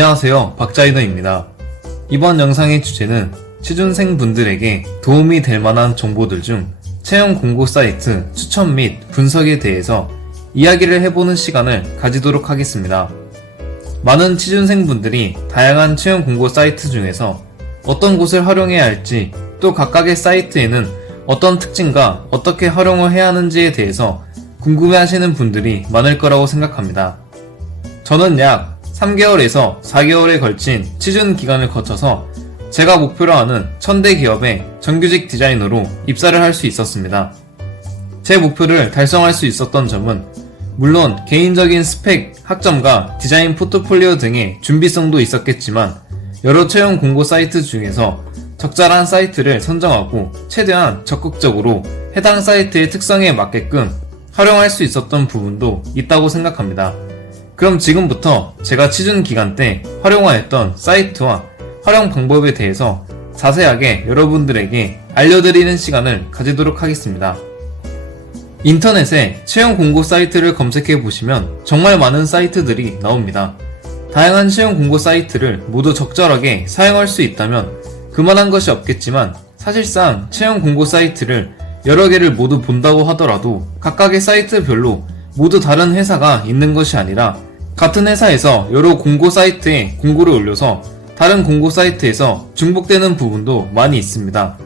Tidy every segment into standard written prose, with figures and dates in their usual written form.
안녕하세요, 박자이너입니다. 이번 영상의 주제는 취준생 분들에게 도움이 될 만한 정보들 중 채용 공고 사이트 추천 및 분석에 대해서 이야기를 해보는 시간을 가지도록 하겠습니다. 많은 취준생 분들이 다양한 채용 공고 사이트 중에서 어떤 곳을 활용해야 할지, 또 각각의 사이트에는 어떤 특징과 어떻게 활용을 해야 하는지에 대해서 궁금해하시는 분들이 많을 거라고 생각합니다. 저는 약 3개월에서 4개월에 걸친 취준 기간을 거쳐서 제가 목표로 하는 1000대 기업의 정규직 디자이너로 입사를 할 수 있었습니다. 제 목표를 달성할 수 있었던 점은 물론 개인적인 스펙, 학점과 디자인 포트폴리오 등의 준비성도 있었겠지만 여러 채용 공고 사이트 중에서 적절한 사이트를 선정하고 최대한 적극적으로 해당 사이트의 특성에 맞게끔 활용할 수 있었던 부분도 있다고 생각합니다. 그럼 지금부터 제가 취준 기간 때 활용하였던 사이트와 활용 방법에 대해서 자세하게 여러분들에게 알려드리는 시간을 가지도록 하겠습니다. 인터넷에 채용 공고 사이트를 검색해 보시면 정말 많은 사이트들이 나옵니다. 다양한 채용 공고 사이트를 모두 적절하게 사용할 수 있다면 그만한 것이 없겠지만 사실상 채용 공고 사이트를 여러 개를 모두 본다고 하더라도 각각의 사이트별로 모두 다른 회사가 있는 것이 아니라 같은 회사에서 여러 공고 사이트에 공고를 올려서 다른 공고 사이트에서 중복되는 부분도 많이 있습니다.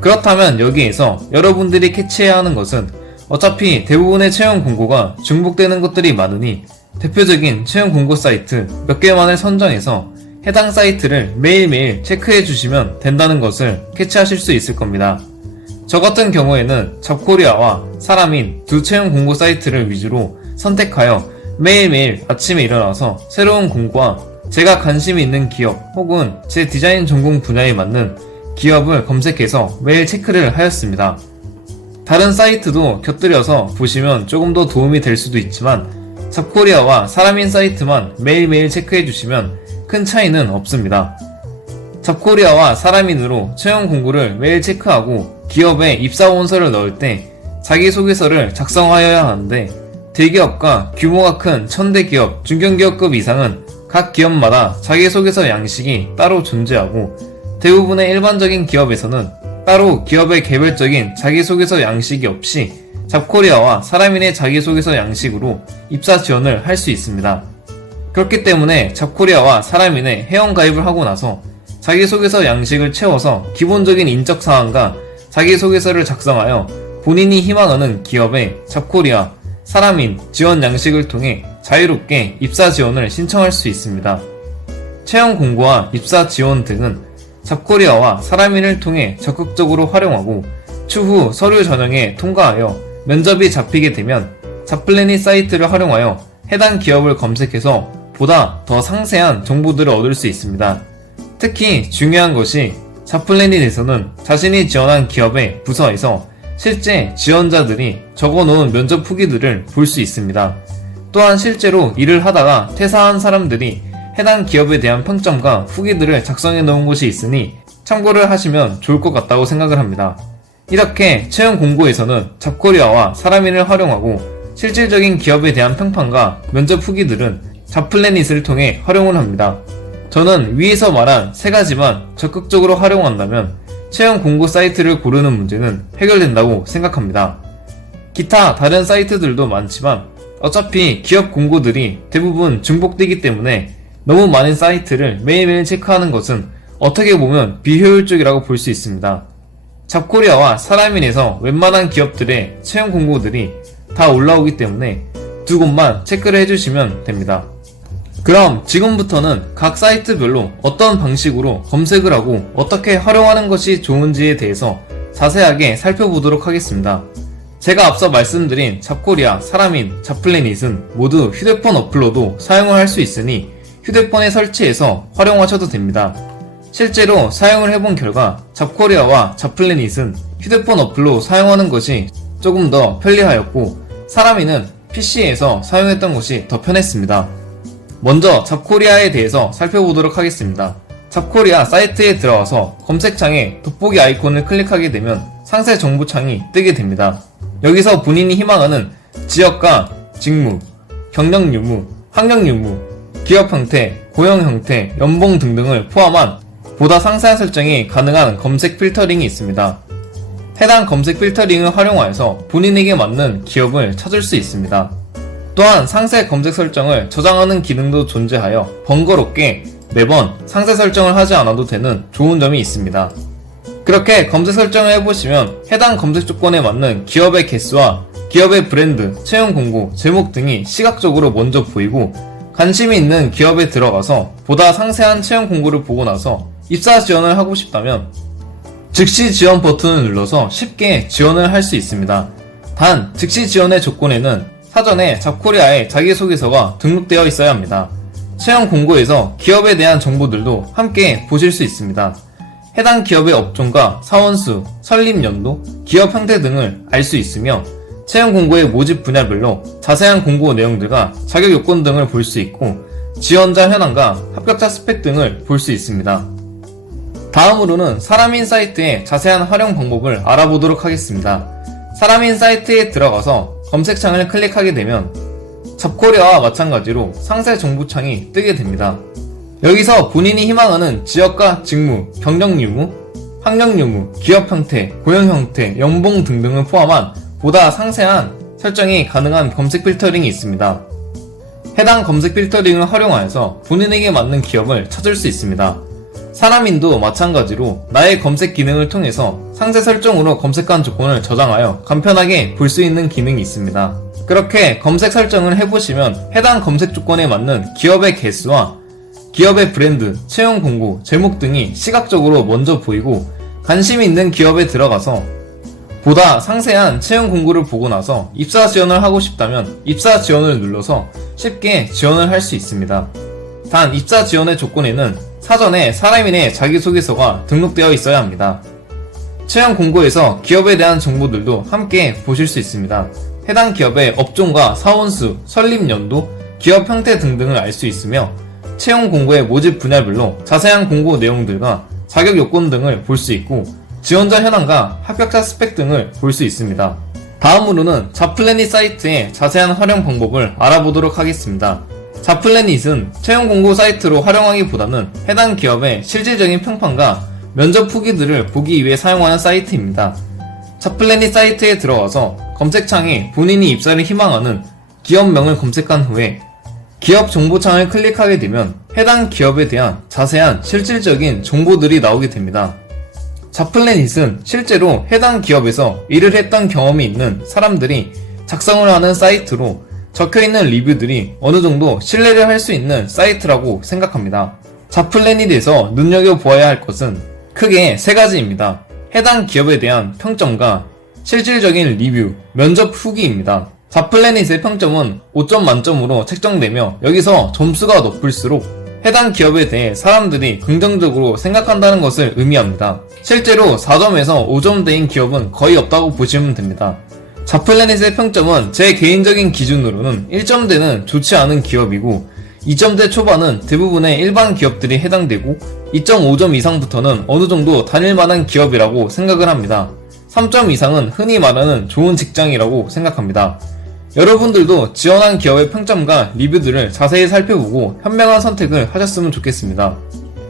그렇다면 여기에서 여러분들이 캐치해야 하는 것은 어차피 대부분의 채용 공고가 중복되는 것들이 많으니 대표적인 채용 공고 사이트 몇 개만을 선정해서 해당 사이트를 매일매일 체크해 주시면 된다는 것을 캐치하실 수 있을 겁니다. 저 같은 경우에는 잡코리아와 사람인 두 채용 공고 사이트를 위주로 선택하여 매일매일 아침에 일어나서 새로운 공고와 제가 관심이 있는 기업 혹은 제 디자인 전공 분야에 맞는 기업을 검색해서 매일 체크를 하였습니다. 다른 사이트도 곁들여서 보시면 조금 더 도움이 될 수도 있지만 잡코리아와 사람인 사이트만 매일매일 체크해 주시면 큰 차이는 없습니다. 잡코리아와 사람인으로 채용 공고를 매일 체크하고 기업에 입사원서를 넣을 때 자기소개서를 작성하여야 하는데 대기업과 규모가 큰 1000대 기업, 중견기업급 이상은 각 기업마다 자기소개서 양식이 따로 존재하고 대부분의 일반적인 기업에서는 따로 기업의 개별적인 자기소개서 양식이 없이 잡코리아와 사람인의 자기소개서 양식으로 입사 지원을 할 수 있습니다. 그렇기 때문에 잡코리아와 사람인의 회원가입을 하고 나서 자기소개서 양식을 채워서 기본적인 인적사항과 자기소개서를 작성하여 본인이 희망하는 기업의 잡코리아, 사람인 지원 양식을 통해 자유롭게 입사 지원을 신청할 수 있습니다. 채용 공고와 입사 지원 등은 잡코리아와 사람인을 통해 적극적으로 활용하고 추후 서류 전형에 통과하여 면접이 잡히게 되면 잡플래닛 사이트를 활용하여 해당 기업을 검색해서 보다 더 상세한 정보들을 얻을 수 있습니다. 특히 중요한 것이 잡플래닛에서는 자신이 지원한 기업의 부서에서 실제 지원자들이 적어놓은 면접 후기들을 볼 수 있습니다. 또한 실제로 일을 하다가 퇴사한 사람들이 해당 기업에 대한 평점과 후기들을 작성해 놓은 곳이 있으니 참고를 하시면 좋을 것 같다고 생각을 합니다. 이렇게 채용 공고에서는 잡코리아와 사람인을 활용하고 실질적인 기업에 대한 평판과 면접 후기들은 잡플래닛을 통해 활용을 합니다. 저는 위에서 말한 3가지만 적극적으로 활용한다면 채용 공고 사이트를 고르는 문제는 해결된다고 생각합니다. 기타 다른 사이트들도 많지만 어차피 기업 공고들이 대부분 중복되기 때문에 너무 많은 사이트를 매일매일 체크하는 것은 어떻게 보면 비효율적이라고 볼 수 있습니다. 잡코리아와 사람인에서 웬만한 기업들의 채용 공고들이 다 올라오기 때문에 두 곳만 체크를 해주시면 됩니다. 그럼 지금부터는 각 사이트별로 어떤 방식으로 검색을 하고 어떻게 활용하는 것이 좋은지에 대해서 자세하게 살펴보도록 하겠습니다. 제가 앞서 말씀드린 잡코리아, 사람인, 잡플래닛은 모두 휴대폰 어플로도 사용을 할 수 있으니 휴대폰에 설치해서 활용하셔도 됩니다. 실제로 사용을 해본 결과 잡코리아와 잡플래닛은 휴대폰 어플로 사용하는 것이 조금 더 편리하였고 사람인은 PC에서 사용했던 것이 더 편했습니다. 먼저 잡코리아에 대해서 살펴보도록 하겠습니다. 잡코리아 사이트에 들어와서 검색창에 돋보기 아이콘을 클릭하게 되면 상세 정보창이 뜨게 됩니다. 여기서 본인이 희망하는 지역과 직무, 경력 유무, 환경 유무, 기업 형태, 고형 형태, 연봉 등등을 포함한 보다 상세한 설정이 가능한 검색 필터링이 있습니다. 해당 검색 필터링을 활용하여서 본인에게 맞는 기업을 찾을 수 있습니다. 또한 상세 검색 설정을 저장하는 기능도 존재하여 번거롭게 매번 상세 설정을 하지 않아도 되는 좋은 점이 있습니다. 그렇게 검색 설정을 해보시면 해당 검색 조건에 맞는 기업의 개수와 기업의 브랜드, 채용 공고, 제목 등이 시각적으로 먼저 보이고 관심이 있는 기업에 들어가서 보다 상세한 채용 공고를 보고 나서 입사 지원을 하고 싶다면 즉시 지원 버튼을 눌러서 쉽게 지원을 할 수 있습니다. 단, 즉시 지원의 조건에는 사전에 잡코리아에 자기소개서가 등록되어 있어야 합니다. 채용 공고에서 기업에 대한 정보들도 함께 보실 수 있습니다. 해당 기업의 업종과 사원수, 설립 연도, 기업 형태 등을 알 수 있으며 채용 공고의 모집 분야별로 자세한 공고 내용들과 자격 요건 등을 볼 수 있고 지원자 현황과 합격자 스펙 등을 볼 수 있습니다. 다음으로는 사람인 사이트의 자세한 활용 방법을 알아보도록 하겠습니다. 사람인 사이트에 들어가서 검색창을 클릭하게 되면 잡코리아와 마찬가지로 상세 정보창이 뜨게 됩니다. 여기서 본인이 희망하는 지역과 직무, 경력 유무, 학력 유무, 기업 형태, 고용 형태, 연봉 등등을 포함한 보다 상세한 설정이 가능한 검색 필터링이 있습니다. 해당 검색 필터링을 활용하여서 본인에게 맞는 기업을 찾을 수 있습니다. 사람인도 마찬가지로 나의 검색 기능을 통해서 상세 설정으로 검색한 조건을 저장하여 간편하게 볼 수 있는 기능이 있습니다. 그렇게 검색 설정을 해보시면 해당 검색 조건에 맞는 기업의 개수와 기업의 브랜드, 채용 공고, 제목 등이 시각적으로 먼저 보이고 관심이 있는 기업에 들어가서 보다 상세한 채용 공고를 보고 나서 입사 지원을 하고 싶다면 입사 지원을 눌러서 쉽게 지원을 할 수 있습니다. 단, 입사 지원의 조건에는 사전에 사람인의 자기소개서가 등록되어 있어야 합니다. 채용 공고에서 기업에 대한 정보들도 함께 보실 수 있습니다. 해당 기업의 업종과 사원수, 설립 연도, 기업 형태 등등을 알 수 있으며 채용 공고의 모집 분야별로 자세한 공고 내용들과 자격 요건 등을 볼 수 있고 지원자 현황과 합격자 스펙 등을 볼 수 있습니다. 다음으로는 잡플래닛 사이트의 자세한 활용 방법을 알아보도록 하겠습니다. 잡플래닛은 채용 공고 사이트로 활용하기보다는 해당 기업의 실질적인 평판과 면접 후기들을 보기 위해 사용하는 사이트입니다. 잡플래닛 사이트에 들어와서 검색창에 본인이 입사를 희망하는 기업명을 검색한 후에 기업 정보창을 클릭하게 되면 해당 기업에 대한 자세한 실질적인 정보들이 나오게 됩니다. 잡플래닛은 실제로 해당 기업에서 일을 했던 경험이 있는 사람들이 작성을 하는 사이트로 적혀있는 리뷰들이 어느정도 신뢰를 할 수 있는 사이트라고 생각합니다. 잡플래닛에서 눈여겨보아야 할 것은 크게 세 가지입니다. 해당 기업에 대한 평점과 실질적인 리뷰, 면접 후기입니다. 잡플래닛의 평점은 5점 만점으로 책정되며 여기서 점수가 높을수록 해당 기업에 대해 사람들이 긍정적으로 생각한다는 것을 의미합니다. 실제로 4점에서 5점대인 기업은 거의 없다고 보시면 됩니다. 잡플래닛의 평점은 제 개인적인 기준으로는 1점대는 좋지 않은 기업이고 2점대 초반은 대부분의 일반 기업들이 해당되고 2.5점 이상부터는 어느정도 다닐만한 기업이라고 생각을 합니다. 3점 이상은 흔히 말하는 좋은 직장이라고 생각합니다. 여러분들도 지원한 기업의 평점과 리뷰들을 자세히 살펴보고 현명한 선택을 하셨으면 좋겠습니다.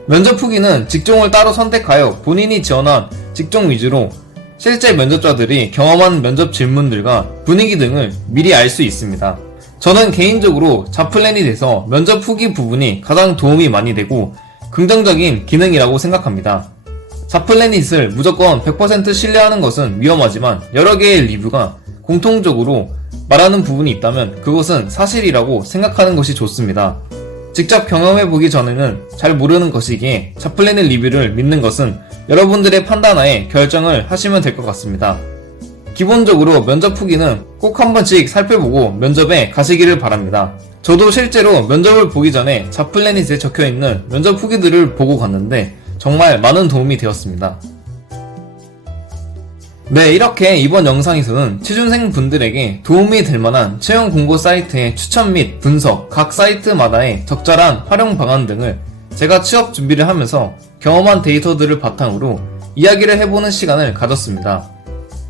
면접 후기는 직종을 따로 선택하여 본인이 지원한 직종 위주로 실제 면접자들이 경험한 면접 질문들과 분위기 등을 미리 알 수 있습니다. 저는 개인적으로 잡플래닛에서 면접 후기 부분이 가장 도움이 많이 되고 긍정적인 기능이라고 생각합니다. 잡플래닛을 무조건 100% 신뢰하는 것은 위험하지만 여러 개의 리뷰가 공통적으로 말하는 부분이 있다면 그것은 사실이라고 생각하는 것이 좋습니다. 직접 경험해보기 전에는 잘 모르는 것이기에 잡플래닛 리뷰를 믿는 것은 여러분들의 판단하에 결정을 하시면 될 것 같습니다. 기본적으로 면접 후기는 꼭 한 번씩 살펴보고 면접에 가시기를 바랍니다. 저도 실제로 면접을 보기 전에 잡플래닛에 적혀있는 면접 후기들을 보고 갔는데 정말 많은 도움이 되었습니다. 네, 이렇게 이번 영상에서는 취준생 분들에게 도움이 될 만한 채용 공고 사이트의 추천 및 분석, 각 사이트마다의 적절한 활용 방안 등을 제가 취업 준비를 하면서 경험한 데이터들을 바탕으로 이야기를 해보는 시간을 가졌습니다.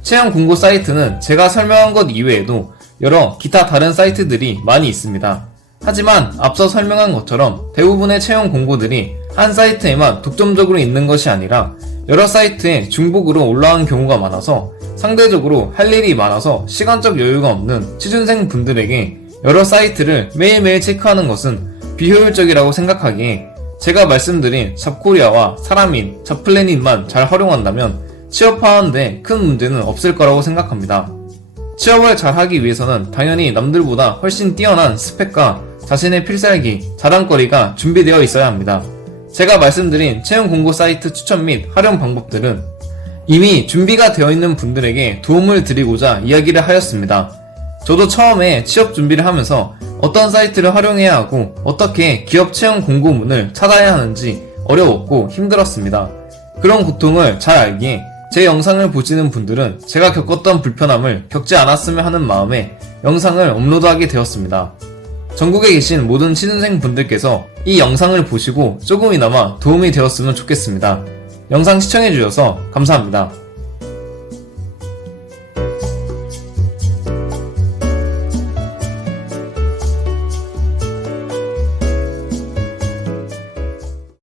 채용 공고 사이트는 제가 설명한 것 이외에도 여러 기타 다른 사이트들이 많이 있습니다. 하지만 앞서 설명한 것처럼 대부분의 채용 공고들이 한 사이트에만 독점적으로 있는 것이 아니라 여러 사이트에 중복으로 올라온 경우가 많아서 상대적으로 할 일이 많아서 시간적 여유가 없는 취준생 분들에게 여러 사이트를 매일매일 체크하는 것은 비효율적이라고 생각하기에 제가 말씀드린 잡코리아와 사람인, 잡플래닛만 잘 활용한다면 취업하는데 큰 문제는 없을 거라고 생각합니다. 취업을 잘하기 위해서는 당연히 남들보다 훨씬 뛰어난 스펙과 자신의 필살기, 자랑거리가 준비되어 있어야 합니다. 제가 말씀드린 채용 공고 사이트 추천 및 활용 방법들은 이미 준비가 되어 있는 분들에게 도움을 드리고자 이야기를 하였습니다. 저도 처음에 취업 준비를 하면서 어떤 사이트를 활용해야 하고 어떻게 기업 채용 공고문을 찾아야 하는지 어려웠고 힘들었습니다. 그런 고통을 잘 알기에 제 영상을 보시는 분들은 제가 겪었던 불편함을 겪지 않았으면 하는 마음에 영상을 업로드하게 되었습니다. 전국에 계신 모든 취준생 분들께서 이 영상을 보시고 조금이나마 도움이 되었으면 좋겠습니다. 영상 시청해주셔서 감사합니다.